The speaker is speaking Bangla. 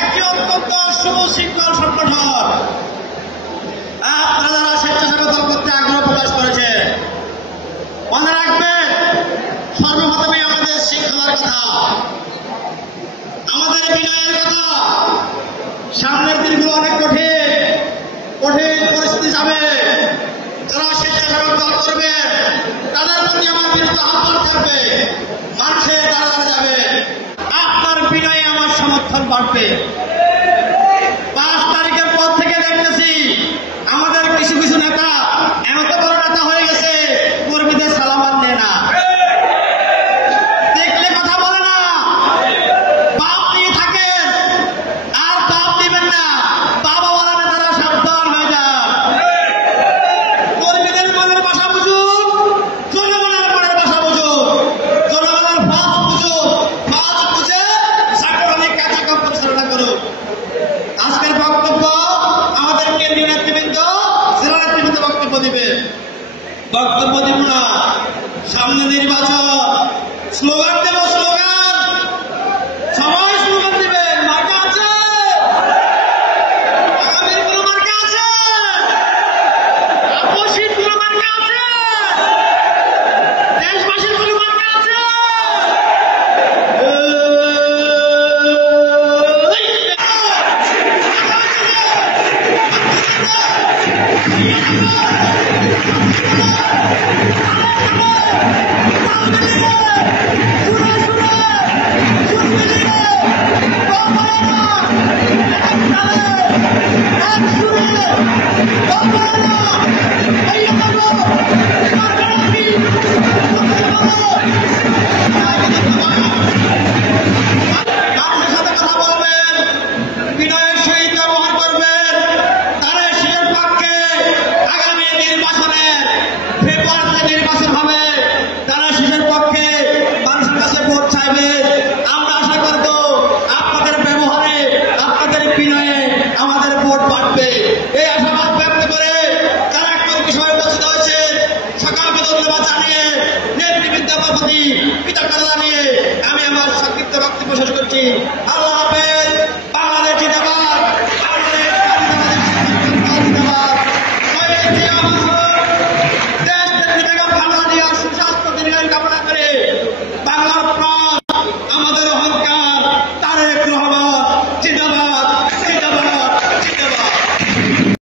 একটি অত্যন্ত সুশৃঙ্খল সংগঠন। আপনারা যারা স্বেচ্ছাসেবক দল করতে আগ্রহ প্রকাশ করেছে, মনে রাখবেন সর্বপ্রথমে আমাদের শৃঙ্খলার কথা, আমাদের বিনয়ের কথা। সামনের দিনগুলো অনেক কঠিন পরিস্থিতি যাবে। যারা স্বেচ্ছাসেবক দল করবে তাদের প্রতি আমার বিরুদ্ধে আহ্বান থাকবে, মানুষের দ্বারা যাবে, আপনার বিনয়ে আমার সমর্থন বাড়বে। 5 তারিখের পর থেকে দেখতেছি আমাদের কিছু কিছু নেতা এত বড় নেতা হয়ে গেছে, কর্মীদের সালাম দেয় না, দেখলে কথা বলে না, বাপ নিয়ে থাকেন আর বাপ দিবেন না। বাবা বলা নেতারা সাবধান হয়ে যান। কর্মীদের মনের ভাষা বুঝুন, জনগণের মনের ভাষা বুঝুন, জনগণের ভাব বুঝুন, ভাব বুঝে সাংগঠনিক কার্যক্রম পরিচালনা করুন। আজকের বক্তব্য আমাদের কেন্দ্রীয় নেতৃবৃন্দ, জেলা নেতৃবৃন্দ বক্তব্য দিবে। বক্তব্য দিব না, সামনে নির্বাচন, স্লোগান দেব, স্লোগান, সবাই স্লোগান দিবেন। মার্কা আছে, আগামীর কোনো মার্কা আছে, আপসীর কোনো মার্কা আছে, দেশবাসীর কোনো মার্কা আছে। মানুষের সাথে কথা বলবেন, বিনয়ের সহিত ব্যবহার করবেন। তারা সেটার পক্ষে আগামী নির্বাচনের ফেব্রুয়ারিতে নির্বাচন হবে, তারা শেষের পক্ষে মানুষের কাছে ভোট চাইবে। আমরা আশা করব আপনাদের ব্যবহারে, আপনাদের বিনয়ে আমাদের ভোট বাড়বে। এই আশাবাদ ব্যক্ত করে যারা কর্মী সভায় উপস্থিত হয়েছে সকলকে ধন্যবাদ জানিয়ে, নেতৃবৃন্দের প্রতি কৃতজ্ঞতা জানিয়ে আমি আমার সংক্ষিপ্ত বক্তব্য শেষ করছি।